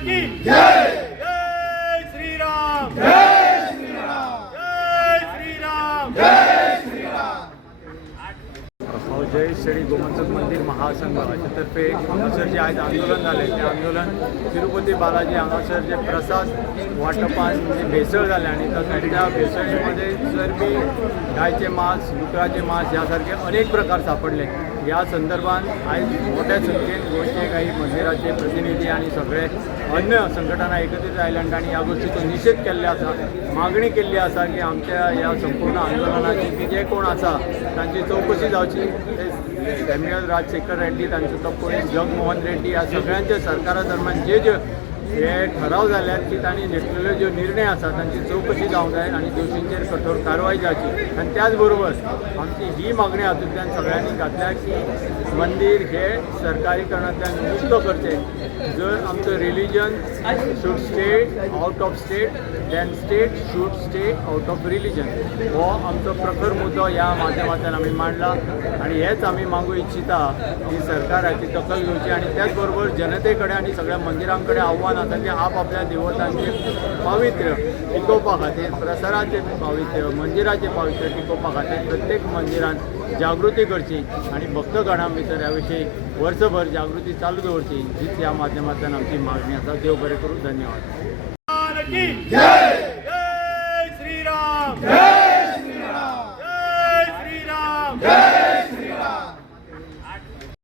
की जय जय श्री राम जय श्री राम जय श्री राम जय श्री राम। जय श्री गोमंतक मंदिर महासंघाच्या तर्फे हांगासर जे आज आंदोलन झाले ते आंदोलन तिरुपती बालाजी हांगासर जे प्रसाद वाटपान जे भेसळ झाले आणि त्या भेसळीमध्ये चरबी गायचे मांस डुकराचे मांस यासारखे अनेक प्रकार सापडले। या संदर्भात आज मोठ्या संख्येन गोष्टी काही मंदिराचे प्रतिनिधी आणि सगळे अन्य संघटना एकत्रित आयल्यात आणि या गोष्टीचो निषेध केल्ले आसा। मागणी केल्ली आसा की आमच्या या संपूर्ण आंदोलनाची जे कोण आसा तांची चौकशी जावची। सॅम्युअल राजशेखर रेड्डी तांचो तो पोलीस जगमोहन रेड्डी या सगळ्यांच्या सरकारा दरम्यान जे हे ठराव जाल्यात की तांणी घेतलेले जो निर्णय आसा तांची चौकशी जावंक जाय आणि दोशींचेर कठोर कारवाई जावची। आणि त्याच बरोबर आमची ही मागणी हातूंतल्यान सगळ्यांनी घातल्या की मंदिर हे सरकारीकरणांतल्यान मुक्त करचे। जर आमचं religion should stay out of state then state should stay out of religion हो आमचो प्रखर मुद्दो ह्या माध्यमांतल्यान आमी मांडला आणि हेच आमी मागूं इच्छिता की सरकाराची दखल घेवची आणि त्याच बरोबर जनते कडेन आणि सगळ्या मंदिरां कडेन आव्हान आसा की आपापल्या देवतांचे पावित्र्य टिकोवपा खातीर प्रसाराचे पावित्र्य मंदिराचे पावित्र्य टिकोवपा खातीर प्रत्येक मंदिरान जागृती करची आणि भक्तगणां भितर ह्या विशीं वर्सभर जागृती चालू दवरची हीच ह्या माध्यमांतल्यान आमची मागणी आसा। देव बरें करूं। धन्यवाद। की जय जय श्री राम जय